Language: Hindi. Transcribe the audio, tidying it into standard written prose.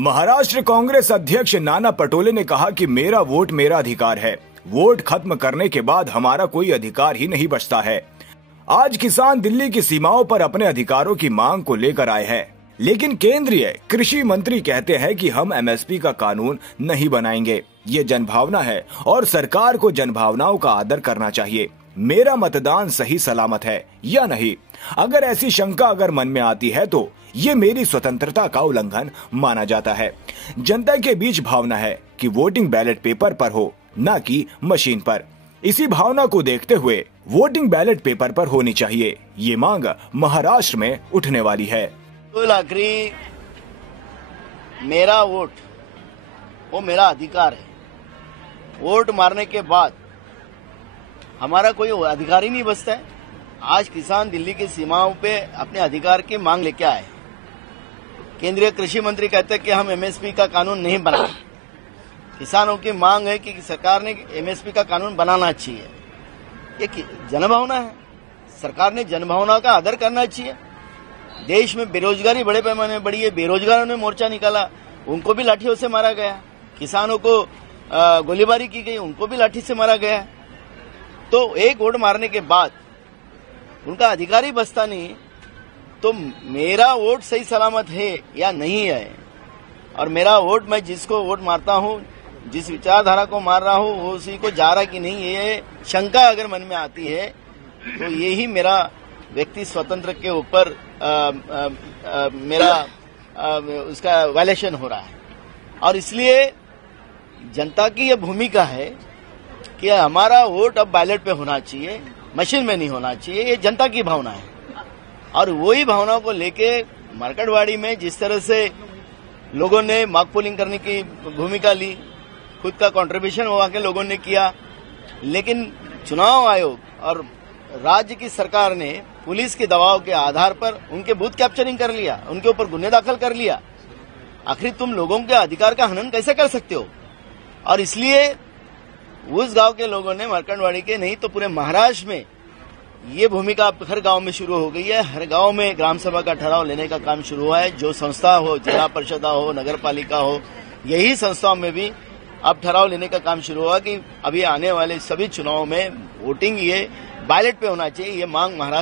महाराष्ट्र कांग्रेस अध्यक्ष नाना पटोले ने कहा कि मेरा वोट मेरा अधिकार है। वोट खत्म करने के बाद हमारा कोई अधिकार ही नहीं बचता है। आज किसान दिल्ली की सीमाओं पर अपने अधिकारों की मांग को लेकर आए हैं, लेकिन केंद्रीय कृषि मंत्री कहते हैं कि हम एमएसपी का कानून नहीं बनाएंगे। ये जनभावना है और सरकार को जनभावनाओं का आदर करना चाहिए। मेरा मतदान सही सलामत है या नहीं, अगर ऐसी शंका अगर मन में आती है तो ये मेरी स्वतंत्रता का उल्लंघन माना जाता है। जनता के बीच भावना है कि वोटिंग बैलेट पेपर पर हो, न कि मशीन पर। इसी भावना को देखते हुए वोटिंग बैलेट पेपर पर होनी चाहिए। ये मांग महाराष्ट्र में उठने वाली है। तो आखिरी मेरा वोट वो मेरा अधिकार है। वोट मारने के बाद हमारा कोई अधिकार ही नहीं बचता है। आज किसान दिल्ली की सीमाओं पे अपने अधिकार की मांग लेके आए। केंद्रीय कृषि मंत्री कहते हैं कि हम एमएसपी का कानून नहीं बनाए। किसानों की मांग है कि सरकार ने एमएसपी का कानून बनाना चाहिए। ये जनभावना है, सरकार ने जनभावना का आदर करना चाहिए। देश में बेरोजगारी बड़े पैमाने में बढ़ी है, बेरोजगारों ने मोर्चा निकाला, उनको भी लाठियों से मारा गया। किसानों को गोलीबारी की गई, उनको भी लाठी से मारा गया। तो एक वोट मारने के बाद उनका अधिकार ही बचता नहीं, तो मेरा वोट सही सलामत है या नहीं है। और मेरा वोट, मैं जिसको वोट मारता हूँ, जिस विचारधारा को मार रहा हूँ, वो उसी को जा रहा कि नहीं, ये शंका अगर मन में आती है तो यही मेरा व्यक्ति स्वतंत्र के ऊपर मेरा उसका वायलेशन हो रहा है। और इसलिए जनता की यह भूमिका है कि हमारा वोट अब बैलेट पे होना चाहिए, मशीन में नहीं होना चाहिए। ये जनता की भावना है और वही भावनाओं को लेके मार्केटवाड़ी में जिस तरह से लोगों ने मॉक पोलिंग करने की भूमिका ली, खुद का कंट्रीब्यूशन वहां के लोगों ने किया, लेकिन चुनाव आयोग और राज्य की सरकार ने पुलिस के दबाव के आधार पर उनके बूथ कैप्चरिंग कर लिया, उनके ऊपर गुन्हे दाखिल कर लिया। आखिर तुम लोगों के अधिकार का हनन कैसे कर सकते हो? और इसलिए उस गांव के लोगों ने, मार्केटवाड़ी के नहीं तो पूरे महाराष्ट्र में ये भूमिका हर गांव में शुरू हो गई है। हर गांव में ग्राम सभा का ठहराव लेने का काम शुरू हुआ है। जो संस्था हो, जिला परिषद हो, नगर पालिका हो, यही संस्थाओं में भी अब ठहराव लेने का काम शुरू हुआ कि अभी आने वाले सभी चुनावों में वोटिंग ये बैलेट पे होना चाहिए। ये मांग महाराष्ट्र